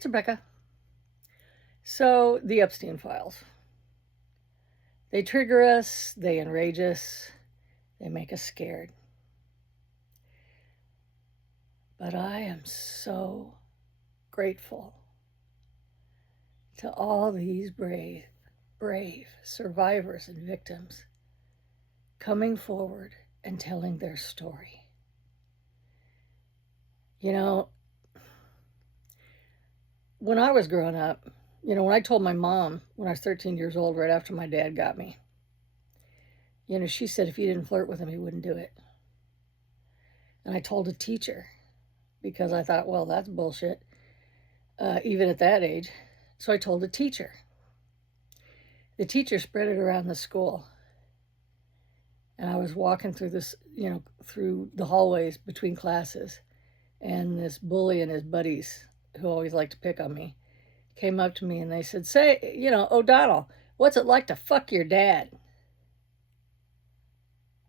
it's Rebecca. So, the Epstein files. They trigger us, they enrage us, they make us scared. But I am so grateful to all these brave survivors and victims coming forward and telling their story. You know, when I was growing up, when I told my mom when I was 13 years old, right after my dad got me, she said if you didn't flirt with him, he wouldn't do it. And I told a teacher because I thought, well, that's bullshit, even at that age. So I told a teacher. The teacher spread it around the school. And I was walking through this, through the hallways between classes. And this bully and his buddies, who always liked to pick on me, came up to me and they said, say, O'Donnell, what's it like to fuck your dad?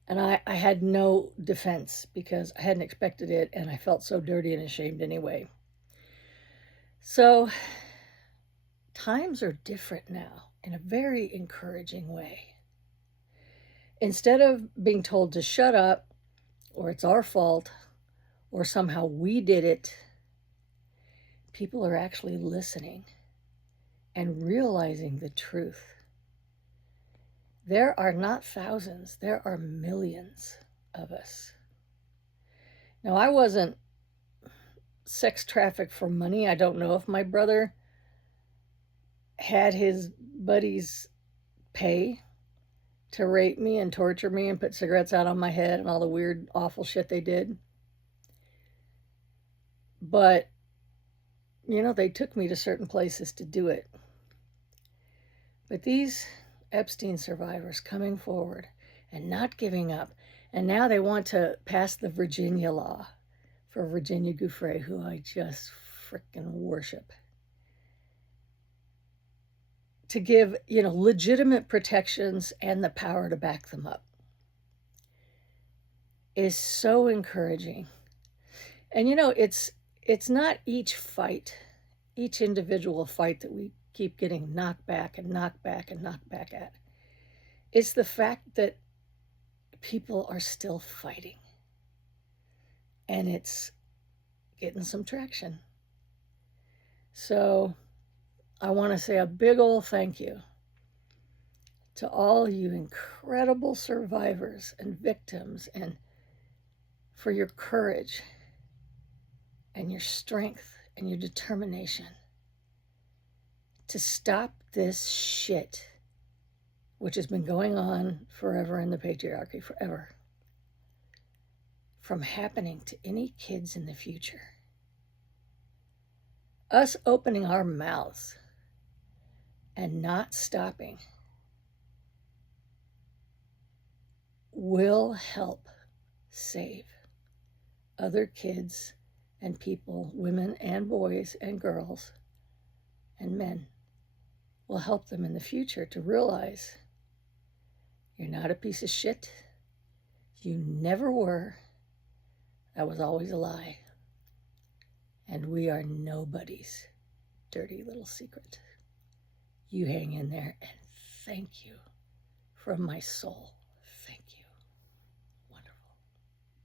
And I had no defense because I hadn't expected it and I felt so dirty and ashamed anyway. So times are different now in a very encouraging way. Instead of being told to shut up, or it's our fault, or somehow we did it, people are actually listening and realizing the truth. There are not thousands, there are millions of us. Now, I wasn't sex trafficked for money. I don't know if my brother had his buddies pay to rape me and torture me and put cigarettes out on my head and all the weird, awful shit they did. But, they took me to certain places to do it. But these Epstein survivors coming forward and not giving up, and now they want to pass the Virginia law for Virginia Giuffre, who I just frickin' worship, to give, legitimate protections and the power to back them up, is so encouraging. And, it's not each fight, each individual fight that we keep getting knocked back and knocked back and knocked back at. It's the fact that people are still fighting. And it's getting some traction. So I want to say a big old thank you to all you incredible survivors and victims, and for your courage and your strength and your determination to stop this shit, which has been going on forever in the patriarchy, forever, from happening to any kids in the future. Us opening our mouths and not stopping will help save other kids and people, women and boys and girls and men. Will help them in the future to realize you're not a piece of shit. You never were. That was always a lie. And we are nobody's dirty little secret. You hang in there, and thank you from my soul.